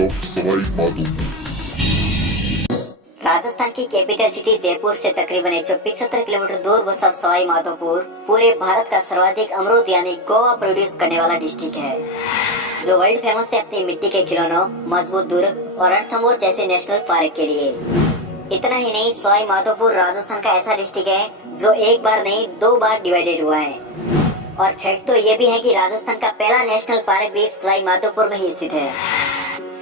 Of Sawai Madhopur. Rajasthan की capital city Jaipur से तकरीबन 175 किलोमीटर दूर बसा सवाई माधोपुर पूरे भारत का सर्वाधिक अमरूद यानी गोवा प्रोड्यूस करने वाला डिस्ट्रिक्ट है, जो वर्ल्ड फेमस है अपनी मिट्टी के खिलौनों, मजबूत दुर्ग और रणथंभौर जैसे नेशनल पार्क के लिए। इतना ही नहीं, सवाई माधोपुर राजस्थान का ऐसा डिस्ट्रिक्ट है जो एक बार नहीं 2 बार डिवाइडेड हुआ है। और फैक्ट तो ये भी है कि राजस्थान का पहला नेशनल पार्क भी सवाई माधोपुर में ही स्थित है।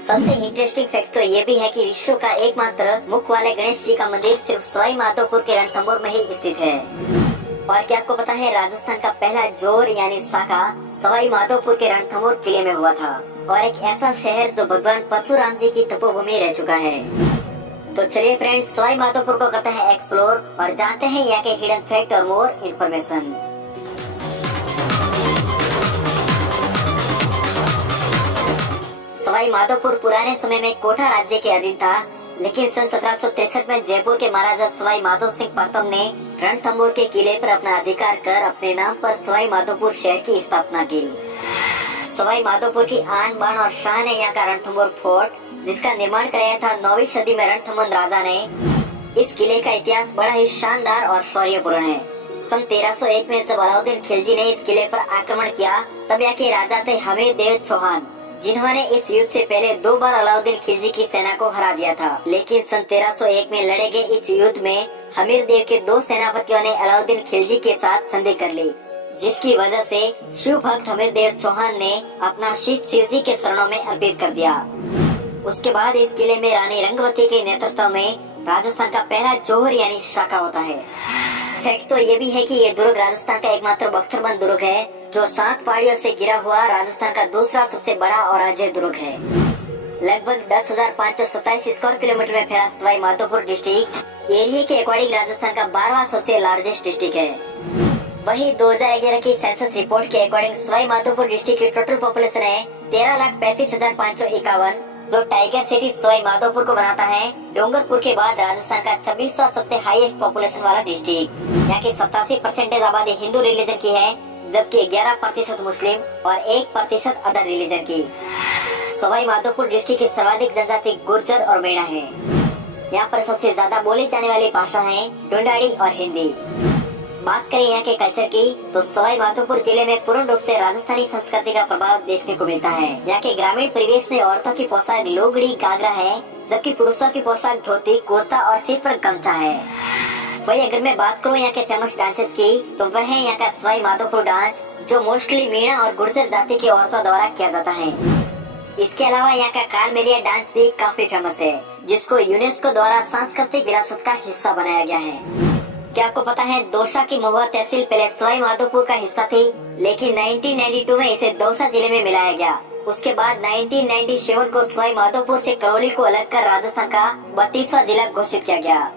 सबसे इंटरेस्टिंग फैक्ट तो ये भी है कि विश्व का एकमात्र मुख वाले गणेश जी का मंदिर सिर्फ सवाई माधोपुर के रणथंभौर में ही स्थित है। और क्या आपको पता है, राजस्थान का पहला जोर यानी शाखा सवाई माधोपुर के रणथंभौर किले में हुआ था, और एक ऐसा शहर जो भगवान परशुराम जी की तपोभूमि रह चुका है। तो चलिए फ्रेंड्स, सवाई माधोपुर को करते हैं एक्सप्लोर और जानते हैं यहाँ के हिडन फैक्ट और मोर इन्फॉर्मेशन। सवाई माधोपुर पुराने समय में कोटा राज्य के अधीन था, लेकिन सन 1763 में जयपुर के महाराजा सवाई माधो सिंह प्रथम ने रणथंभौर के किले पर अपना अधिकार कर अपने नाम पर सवाई माधोपुर शहर की स्थापना की। सवाई माधोपुर की आन बान और शान है यहाँ का रणथंभौर फोर्ट, जिसका निर्माण कराया था 9वीं सदी में रणथंभौर राजा ने। इस किले का इतिहास बड़ा ही शानदार और शौर्यपूर्ण है। सन 1301 में जब अलाउद्दीन खिलजी ने इस किले पर आक्रमण किया, तब यहाँ के राजा थे हमीर देव चौहान, जिन्होंने इस युद्ध से पहले 2 बार अलाउद्दीन खिलजी की सेना को हरा दिया था। लेकिन सन 1301 में लड़े गए इस युद्ध में हमीर देव के 2 सेनापतियों ने अलाउद्दीन खिलजी के साथ संधि कर ली, जिसकी वजह से शिव भक्त हमीर देव चौहान ने अपना शीश शिवजी के शरणों में अर्पित कर दिया। उसके बाद इस किले में रानी रंगवती के नेतृत्व में राजस्थान का पहला जोहर यानी शाखा होता है। फैक्ट तो ये भी है कि ये दुर्ग राजस्थान का एकमात्र बख्तरबंद दुर्ग है, जो 7 पहाड़ियों से घिरा हुआ राजस्थान का दूसरा सबसे बड़ा और अजय दुर्ग है। लगभग 10,527 स्क्वायर किलोमीटर में फैला सवाई माधोपुर डिस्ट्रिक्ट एरिया के अकॉर्डिंग राजस्थान का 12वां सबसे लार्जेस्ट डिस्ट्रिक्ट है। वही 2011 की सेंसस रिपोर्ट के अकॉर्डिंग सवाई माधोपुर डिस्ट्रिक्ट की टोटल पॉपुलेशन है 13,35,551, जो टाइगर सिटी सवाई माधोपुर को बनाता है डूंगरपुर के बाद राजस्थान का 26वां सबसे हाईएस्ट पॉपुलेशन वाला डिस्ट्रिक्ट। यहाँ की 87% आबादी हिंदू रिलीजन की है, जबकि 11% मुस्लिम और 1% अदर रिलीजन की। सवाई माधोपुर डिस्ट्रिक्ट की सर्वाधिक जनजाति गुर्जर और मेणा है। यहाँ पर सबसे ज्यादा बोली जाने वाली भाषा है ढूंढाड़ी और हिंदी। बात करें यहाँ के कल्चर की, तो सवाई माधोपुर जिले में पूर्ण रूप से राजस्थानी संस्कृति का प्रभाव देखने को मिलता है। यहाँ के ग्रामीण परिवेश में औरतों की पोशाक लोगड़ी गागरा है, जबकि पुरुषों की पोशाक धोती कुर्ता और सिर पर गमछा है। वही अगर मैं बात करूँ यहाँ के फेमस डांसेस की, तो वह है यहाँ का सवाई माधोपुर डांस, जो मोस्टली मीणा और गुर्जर जाति की औरतों द्वारा किया जाता है। इसके अलावा यहाँ का कालमेलिया डांस भी काफी फेमस है, जिसको यूनेस्को द्वारा सांस्कृतिक विरासत का हिस्सा बनाया गया है। क्या आपको पता है, दौसा की महुआ तहसील पहले सवाई माधोपुर का हिस्सा थी, लेकिन 1992 में इसे दौसा जिले में मिलाया गया। उसके बाद 1997 को सवाई माधोपुर से करौली को अलग कर राजस्थान का 32वां जिला घोषित किया गया।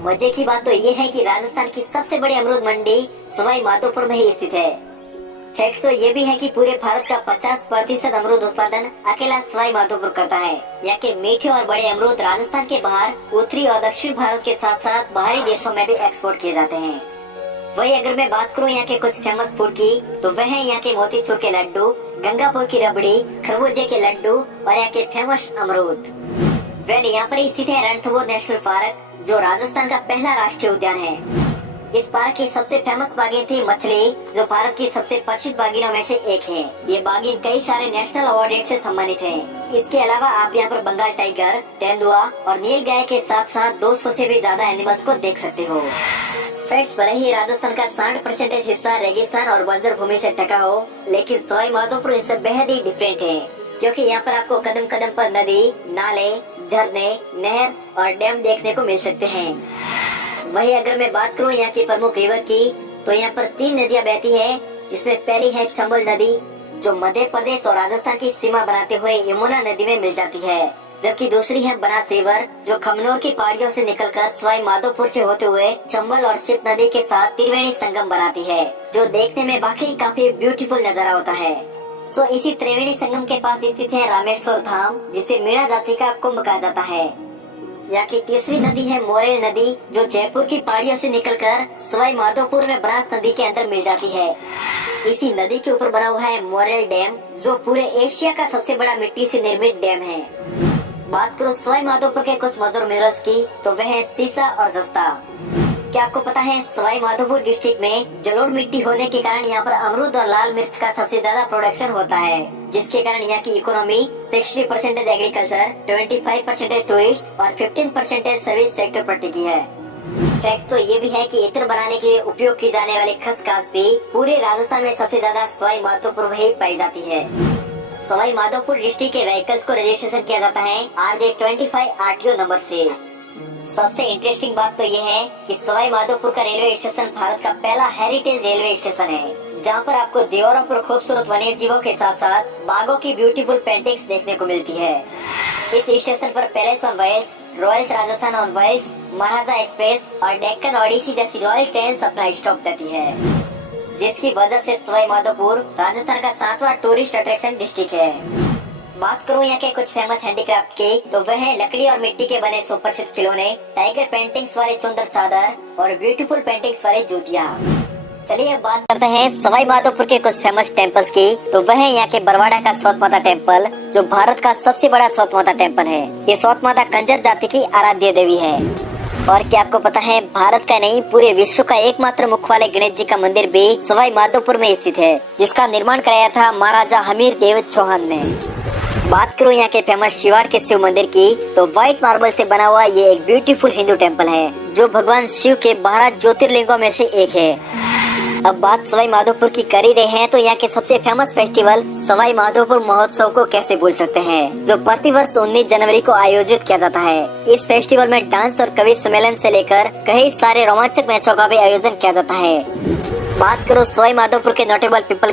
मजे की बात तो ये है कि राजस्थान की सबसे बड़ी अमरूद मंडी सवाई माधोपुर में ही स्थित है। फैक्ट तो ये भी है कि पूरे भारत का 50% अमरूद उत्पादन अकेला सवाई माधोपुर करता है। यहाँ के मीठे और बड़े अमरूद राजस्थान के बाहर उत्तरी और दक्षिण भारत के साथ साथ बाहरी देशों में भी एक्सपोर्ट किए जाते हैं। वही अगर मैं बात करूँ यहाँ के कुछ फेमस फूड की, तो वह है यहाँ के मोतीचूर के लड्डू, गंगापुर की रबड़ी, खरबूजे के लड्डू और यहाँ के फेमस अमरूद। यहाँ पर स्थित है रणथंभौर नेशनल पार्क, जो राजस्थान का पहला राष्ट्रीय उद्यान है। इस पार्क की सबसे फेमस बागीन थी मछली, जो भारत की सबसे प्रसिद्ध बागीनों में से एक है। ये बागीन कई सारे नेशनल अवार्ड से सम्मानित है। इसके अलावा आप यहाँ पर बंगाल टाइगर, तेंदुआ और नील गाय के साथ साथ 200 से भी ज्यादा एनिमल्स को देख सकते हो। फ्रेंड्स, भले ही राजस्थान का 60% हिस्सा रेगिस्तान और बंजर भूमि से ढका हो, लेकिन सवाई माधोपुर इससे बेहद ही डिफरेंट है, क्योंकि यहाँ पर आपको कदम कदम पर नदी, नाले, झरने, नहर और डैम देखने को मिल सकते हैं। वही अगर मैं बात करूँ यहाँ की प्रमुख रिवर की, तो यहाँ पर 3 नदियाँ बहती है, जिसमें पहली है चंबल नदी, जो मध्य प्रदेश और राजस्थान की सीमा बनाते हुए यमुना नदी में मिल जाती है, जबकि दूसरी है बनास रिवर, जो खमनोर की पहाड़ियों से निकलकर सवाई माधोपुर से होते हुए चंबल और शिव नदी के साथ त्रिवेणी संगम बनाती है, जो देखने में वाकई काफी ब्यूटीफुल नजारा होता है। इसी त्रिवेणी संगम के पास स्थित है रामेश्वर धाम, जिसे मीणा जाति का कुंभ कहा जाता है। यहाँ की तीसरी नदी है मोरेल नदी, जो जयपुर की पहाड़ियों से निकलकर सवाई माधोपुर में बनास नदी के अंदर मिल जाती है। इसी नदी के ऊपर बना हुआ है मोरेल डैम, जो पूरे एशिया का सबसे बड़ा मिट्टी से निर्मित डैम है। बात करो सवाई माधोपुर के कुछ मशहूर मिनरल्स की, तो वह है सीसा और जस्ता। क्या आपको पता है सवाई माधोपुर डिस्ट्रिक्ट में जलोढ़ मिट्टी होने के कारण यहाँ पर अमरूद और लाल मिर्च का सबसे ज्यादा प्रोडक्शन होता है, जिसके कारण यहाँ की इकोनॉमी 60% एग्रीकल्चर, 25% टूरिस्ट और 15% सर्विस सेक्टर पर टिकी है। फैक्ट तो ये भी है कि इत्र बनाने के लिए उपयोग की जाने वाली खसखस भी पूरे राजस्थान में सबसे ज्यादा सवाई माधोपुर में ही पाई जाती है। सवाई माधोपुर डिस्ट्रिक्ट के व्हीकल्स को रजिस्ट्रेशन किया जाता है RJ25 RTO नंबर से। सबसे इंटरेस्टिंग बात तो ये है कि सवाई माधोपुर का रेलवे स्टेशन भारत का पहला हेरिटेज रेलवे स्टेशन है, जहाँ पर आपको देवरों पर खूबसूरत वन्य जीवों के साथ साथ बाघों की ब्यूटीफुल पेंटिंग्स देखने को मिलती है। इस स्टेशन पर palace on wheels, Royals Rajasthan on wheels, Maharaja express और डेक्कन ओडिसी जैसी रॉयल ट्रेन अपना स्टॉप देती है, जिसकी वजह से सवाई माधोपुर राजस्थान का 7वां टूरिस्ट अट्रैक्शन डिस्ट्रिक्ट है। बात करूँ यहाँ के कुछ फेमस हैंडीक्राफ्ट की, तो वह है लकड़ी और मिट्टी के बने सुप्रसिद्ध खिलौने, टाइगर पेंटिंग्स वाले चुंदर चादर और ब्यूटीफुल पेंटिंग्स वाली जूतियाँ। चलिए अब बात करते हैं सवाई माधोपुर के कुछ फेमस टेम्पल्स की, तो वह है यहाँ के बरवाड़ा का सौत माता टेम्पल, जो भारत का सबसे बड़ा सौत माता टेम्पल है। ये सौत माता कंजर जाति की आराध्य देवी है। और क्या आपको पता है भारत का नहीं पूरे विश्व का एकमात्र मुख वाले गणेश जी का मंदिर भी सवाई माधोपुर में स्थित है, जिसका निर्माण कराया था महाराजा हमीर देव चौहान ने। बात करूँ यहाँ के फेमस शिवाड़ के शिव मंदिर की, तो व्हाइट मार्बल से बना हुआ ये एक ब्यूटीफुल हिंदू टेम्पल है, जो भगवान शिव के 12 ज्योतिर्लिंगों में से एक है। अब बात सवाई माधोपुर की कर ही रहे हैं, तो यहाँ के सबसे फेमस फेस्टिवल सवाई माधोपुर महोत्सव को कैसे भूल सकते हैं, जो प्रतिवर्ष 19 जनवरी को आयोजित किया जाता है। इस फेस्टिवल में डांस और कवि सम्मेलन से लेकर कई सारे रोमांचक मैचों का भी आयोजन किया जाता है। बात करो सवाई माधोपुर के नोटेबल पीपल